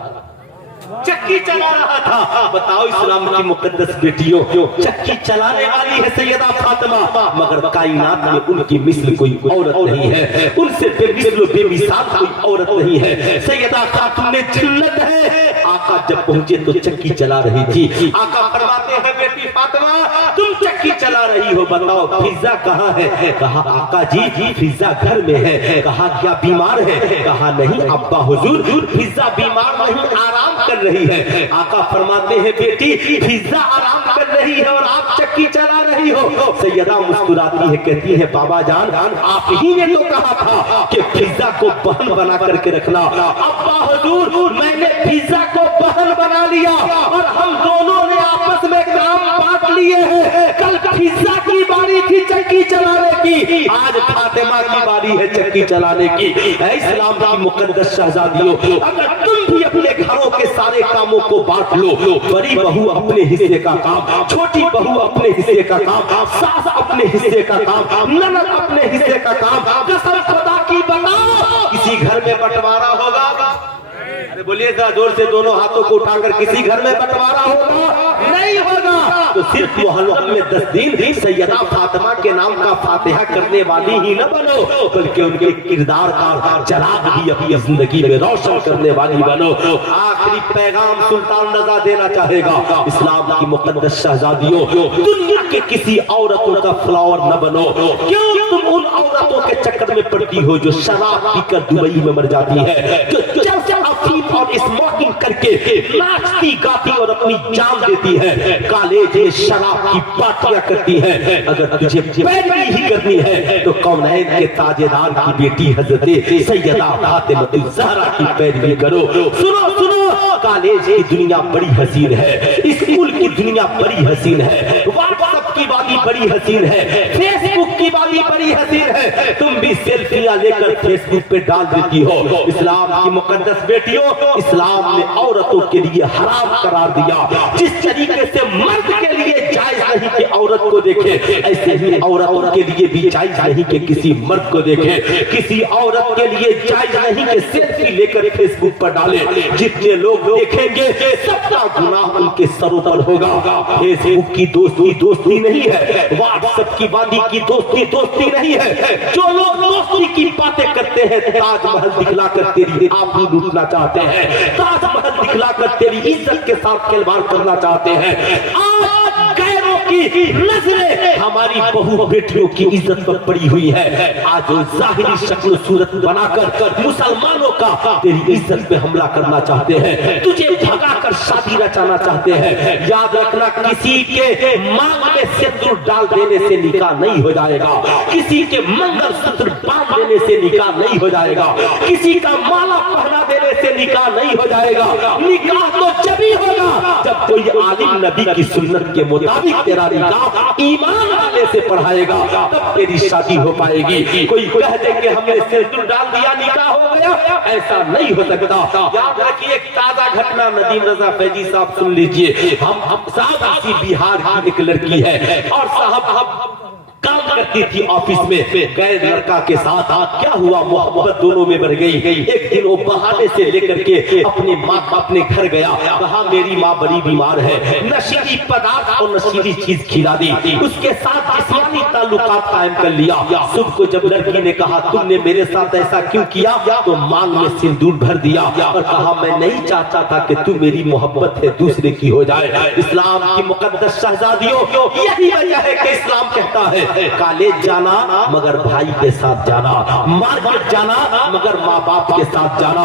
بتاؤ اسلام کی مقدس بیٹیوں، چکی چلانے والی ہے سیدہ فاطمہ، مگر کائنات میں ان کی مثل کوئی عورت نہیں ہے، ان سے بے مثل و بے مثال کوئی عورت نہیں ہے۔ سیدہ خاتون نے جنت ہے۔ آقا جب پہنچے تو چکی چلا رہی تھی، آقا فرماتے ہیں بیٹی فاطمہ تم چکی چلا رہی ہو، بتاؤ فضا کہاں ہے؟ کہا آقا جی فضا گھر میں ہے۔ کہا کیا بیمار ہے؟ کہا نہیں ابا حضور فضا بیمار نہیں، آرام کر رہی ہے۔ آقا فرماتے ہیں بیٹی فضا آرام کر رہی ہے اور آپ چکی چلا رہی ہو۔ سیدہ مسکراتی ہے، کہتی ہے بابا جان آپ ہی نے تو کہا تھا کہ فضا کو بہن بنا کر کے رکھنا۔ ابا حضور میں نے فضا کو بہن بنا لیا اور ہم دونوں نے آپس میں کام بانٹ لیے ہیں۔ کل فضا کی باری تھی چکی چلانے کی، آج فاطمہ کی باری ہے چکی چلانے کی۔ اے اسلام کی مقدس شہزادیوں، اگر تم بھی اپنے گھروں کے سارے کاموں کو بانٹ لو، بڑی بہو اپنے حصے کا کام، چھوٹی بہو اپنے حصے کا کام، ساس اپنے حصے کا کام، نند اپنے حصے کا کام، قسم خدا کی بتاؤ کسی گھر میں بٹوارا ہوگا؟ ارے بولیے ذرا زور سے، دونوں ہاتھوں کو اٹھا کر کسی گھر میں بٹوارا ہوگا؟ نہیں ہوگا۔ تو صرف محرم میں 10 دن سیدہ فاطمہ کے نام کا فاتحہ کرنے والی ہی نہ بنو، بلکہ ان کے کردار کا چراغ بھی اپنی زندگی میں روشن کرنے والی بنو۔ آخری پیغام سلطان رضا دینا چاہے گا، اسلام کی مقدس شہزادیوں دنیا کے کسی عورتوں کا فلاور نہ بنو۔ کیوں تم ان عورتوں کے چکر میں پڑتی ہو جو شراب پی کر دبئی میں مر جاتی ہے، جو افیف اور اسموکنگ کر کے ناچتی گاتی اور اپنی جان دیتی ہے، کالج میں شراب کی پارٹیاں کرتی ہے۔ اگر تجھے پیروی ہی کرنی ہے تو کونین کے تاجدار کی بیٹی حضرت سیدہ فاطمہ الزہرا کی پیروی کرو۔ سنو کالج کی دنیا بڑی حسین ہے، اسکول کی دنیا بڑی حسین ہے، واٹس ایپ کی باتیں بڑی حسین ہے، فیس بک کی باتیں بڑی حسین ہے، تم بھی سیلفیاں لے کر فیس بک پہ ڈال دیتی ہو۔ اسلام کی مقدس بیٹیوں، اسلام نے عورتوں کے لیے حرام قرار دیا۔ جس طریقے سے مرد کے لیے جائز نہیں کہ عورت کو دیکھے، ایسے ہی عورتوں کے لیے بھی جائز نہیں کہ کسی مرد کو دیکھے، کسی عورت کے لیے جائز نہیں کہ سیلفی لے کر فیس بک پر ڈالے۔ جتنے لوگ دیکھیں گے سب کا گناہ ان کے سروں پر ہوگا۔ فیس بک کی دوستی نہیں ہے، واٹس ایپ کی باتیں کی دوستی نہیں ہے۔ جو لوگ دوستی کی باتیں کرتے ہیں تاج محل دکھلا کر تیری آبرو لوٹنا چاہتے ہیں، تاج محل دکھلا کر تیری عزت کے ساتھ کھلواڑ کرنا چاہتے ہیں۔ آج غیروں کی نظریں ہماری بہو بیٹیوں کی عزت پر پڑی ہوئی ہے۔ آج وہ ظاہری شکل و صورت بنا کر مسلمانوں کا تیری عزت پہ حملہ کرنا چاہتے ہیں، تجھے بھگا کر شادی رچانا چاہتے ہیں۔ یاد رکھنا کسی کے مانگ میں سندور ڈال دینے سے نکاح نہیں ہو جائے گا، کسی کے منگل سوتر باندھ دینے سے نکاح نہیں ہو جائے گا، کسی کا مالا پہنا دینے سے نکاح نہیں ہو جائے گا۔ نکاح تو جب ہی ہوگا جب کوئی عالم نبی کی سنت کے مطابق تیرا نکاح ایمان والے سے پڑھائے گا، تب تیری شادی ہو پائے گی۔ کوئی کہہ دے کہ ہم نے سندور ڈال دیا نکاح ہو گیا، ایسا نہیں ہو سکتا۔ یاد رکھیے ایک تازہ گھٹنا ندیم رضا فیضی صاحب سن لیجئے۔ ہم صاحب اسی بہار کی ایک لڑکی ہے اور صاحب کرتی تھی آفس میں غیر لڑکا کے ساتھ، کیا ہوا محبت دونوں میں بڑھ گئی۔ ایک دن وہ بہانے سے لے کر کے اپنی ماں اپنے گھر گیا، کہا میری ماں بڑی بیمار ہے، نشیلی پدارث اور نشیلی چیز کھلا دی، اس کے ساتھ جسمانی تعلقات قائم کر لیا۔ صبح کو جب لڑکی نے کہا تم نے میرے ساتھ ایسا کیوں کیا، تو مانگ میں سندور بھر دیا اور کہا میں نہیں چاہتا تھا کہ تو میری محبت ہے دوسرے کی ہو جائے۔ اسلام کی مقدس شہزادیوں، یہی وجہ ہے کہ اسلام کہتا ہے کالج جانا مگر بھائی کے ساتھ جانا، مارکیٹ جانا مگر ماں باپ کے ساتھ جانا۔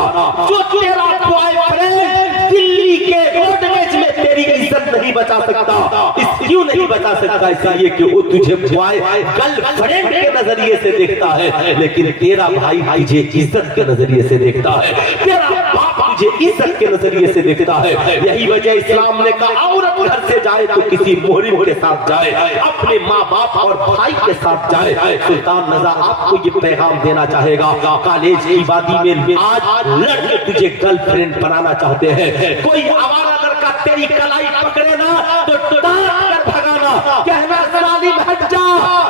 جو تیرا بوائے فرینڈ دلی کے روڈ میج میں تیری عزت نہیں بچا سکتا، اس کیوں نہیں بچا سکتا؟ اس لیے کہ وہ تجھے بوائے گرل فرینڈ کے نظریے سے دیکھتا ہے، لیکن تیرا بھائی تجھے عزت کے نظریے سے دیکھتا ہے، تیرا باپ تجھے عزت کے نظریے سے دیکھتا ہے۔ یہی وجہ اسلام نے کہا عورت گھر سے جائے تو کسی محرم کے ساتھ جائے، اپنے ماں باپ اور بھائی کے ساتھ جائے۔ سلطان رضا آپ کو یہ پیغام دینا چاہے گا، کالج کی وادی میں آج لڑکے تجھے گرل فرینڈ بنانا چاہتے ہیں، کوئی آوارہ لڑکا تیری کلائی پکڑے نا تو ڈانٹ کر بھگانا، کہنا ظالم ہٹ جا۔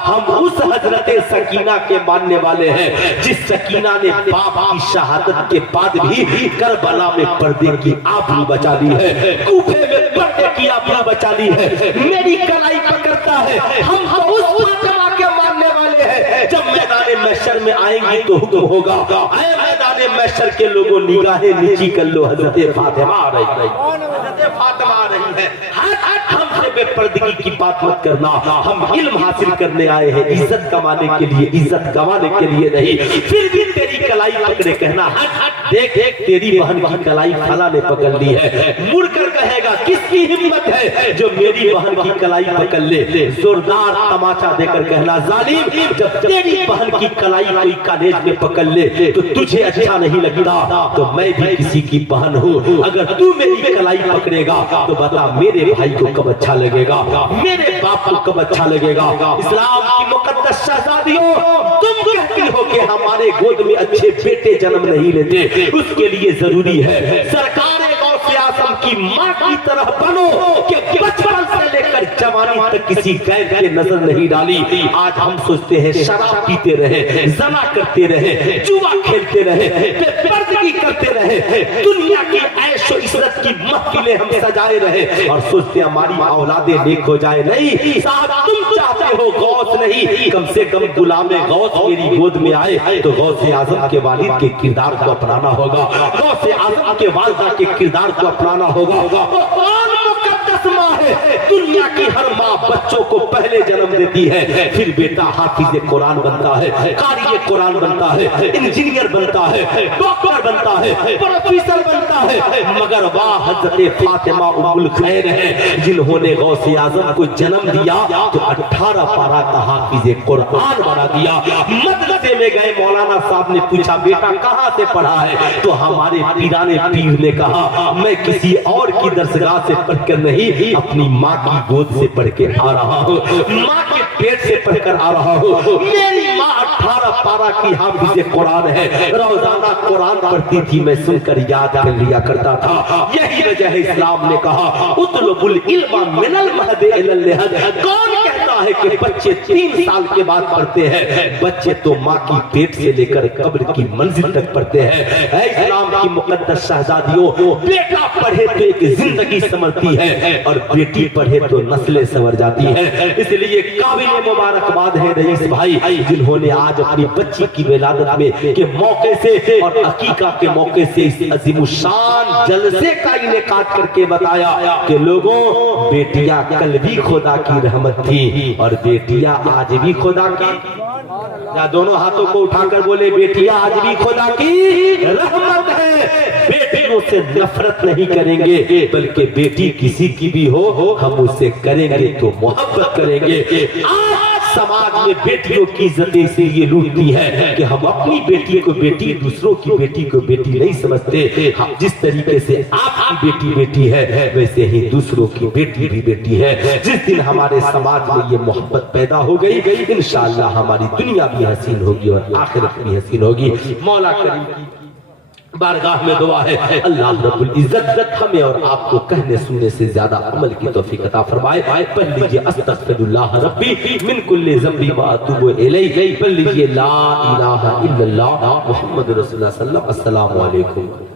ہم اس حضرت سکینہ کے ماننے والے ہیں جس سکینہ نے باپ کی شہادت کے بعد بھی کربلا میں پردے کی آبرو بچا لی ہے، کوفے میں پردے کی آبرو بچا لی ہے، میری کلائی پکڑتا ہے۔ ہم اس فاطمہ کے ماننے والے ہیں، جب میدان محشر میں آئیں گی تو حکم ہوگا اے میدان محشر کے لوگوں نگاہیں نیچی کر لو، حضرت فاطمہ آ رہی ہے، حضرت فاطمہ آ رہی ہے۔ ہم سے بے پردگی کی بات مت کرنا، ہم علم حاصل کرنے آئے ہیں، عزت کمانے کے لیے، عزت گوانے کے لیے نہیں۔ پھر بھی تیری کلائی پکڑے، کہنا دیکھ تیری بہن کی کلائی فلاں نے پکڑ لی ہے، مڑ کر کہے گا کس کی ہمت ہے جو میری بہن کی کلائی پکڑ لے، زوردار تماچا دے کر کہنا ظالم جب تیری بہن کی کلائی کوئی کالج میں پکڑ لے تو تجھے اچھا نہیں لگتا، تو میں بھی کسی کی بہن ہوں، اگر تو میری کلائی پکڑے گا تو بتا میرے بھائی کو کب اچھا لگے گا، میرے باپ کو کب اچھا لگے گا۔ اسلام کی مقدس شہزادیوں، تم کہتی ہو کہ ہمارے گود میں اچھے بیٹے جنم نہیں لیتے، اس کے لیے ضروری ہے سرکار غوث اعظم کی ماں کی طرح بنو کہ بچپن سے لے کر جوانی تک کسی غیر کے نظر نہیں ڈالی۔ آج ہم سوچتے ہیں شراب پیتے رہے، زنا کرتے رہے، جوا کھیلتے رہے، بے پردگی کرتے رہے، دنیا کی عیش و عزت کی محفلیں ہم سجائے رہے اور سوچتے ہماری اولادیں نیک ہو جائے۔ نہیں صاحب، تم چاہتے ہو غوث نہیں، کم سے کم غلام غوث میری گود میں آئے تو غوث اعظم کے والد کے کردار کو اپنانا ہوگا، غوث اعظم کے والدہ کے کردار کو اپنانا ہوگا۔ قرآن مقدس ماں ہے، دنیا کی ہر ماں بچوں کو پہلے جنم دیتی ہے، پھر بیٹا حافظ قرآن بنتا ہے، قاری قرآن بنتا ہے، انجینئر بنتا ہے، ڈاکٹر بنتا ہے، پروفیسر بنتا ہے، مگر واہ حضرت فاطمہ ام الخیر ہے جنہوں نے غوث اعظم کو جنم دیا تو 18 پارہ کا حافظ قرآن بنا دیا۔ مدرسے میں گئے، مولانا صاحب نے پوچھا بیٹا کہاں سے پڑھا ہے، تو ہمارے پیرانے پیر نے کہا میں کسی اور کی درسگاہ سے پڑھ کر نہیں، اپنی ماں کی گود سے پڑھ کے آ رہا ہوں، ماں کے پیٹ سے پڑھ کر آ رہا ہوں۔ میری ماں 18 پارہ کی حافظ قرآن ہے، روزانہ قرآن پڑھتی تھی، میں سن کر یاد کر لیا کرتا تھا۔ یہی وجہ ہے اسلام نے کہا اطلب العلم من المہد الی اللحد۔ کون کہتا ہے کہ بچے 3 سال کے بعد پڑھتے ہیں؟ بچے تو ماں کی پیٹ سے لے کر قبر کی منزل تک پڑھتے ہیں۔ اے اسلام کی مقدس شہزادیوں، بیٹا پڑھے تو ایک زندگی سنورتی ہے اور بیٹی پڑھے تو نسلیں سنور جاتی ہیں۔ اس لیے قابل مبارکباد ہے رئیس بھائی جنہوں نے آج اپنی بچی کی ولادت میں کے موقع سے اور عقیقہ کے موقع سے اس عظیم الشان جلسے کا انعقاد کر کے بتایا کہ لوگوں، بیٹیاں کل بھی خدا کی رحمت تھی اور بیٹیاں آج بھی خدا کی، یا دونوں ہاتھوں کو اٹھا کر بولے بیٹیاں آج بھی خدا کی رحمت ہے۔ بیٹیوں سے نفرت نہیں کریں گے، بلکہ بیٹی کسی کی بھی ہو ہم اسے کریں گے تو محبت کریں گے۔ آج سماج میں بیٹیوں کی عزت اس لیے لوٹتی ہے کہ ہم اپنی بیٹی کو بیٹی، دوسروں کی بیٹی کو بیٹی نہیں سمجھتے۔ جس طریقے سے آپ کی بیٹی بیٹی ہے ویسے ہی دوسروں کی بیٹی بھی بیٹی ہے۔ جس دن ہمارے سماج میں یہ محبت پیدا ہو گئی، انشاءاللہ ہماری دنیا بھی حسین ہوگی اور آخرت بھی حسین ہوگی۔ مولا کریم بارگاہ میں دعا ہے اللہ رب العزت ہمیں اور آپ کو کہنے سننے سے زیادہ عمل کی توفیق عطا فرمائے. پڑھ لیجئے استغفر اللہ ربی من کل ذنب و اتوب الیہ. پڑھ لیجئے لا الہ الا اللہ محمد رسول اللہ صلی اللہ علیہ وسلم. السلام علیکم.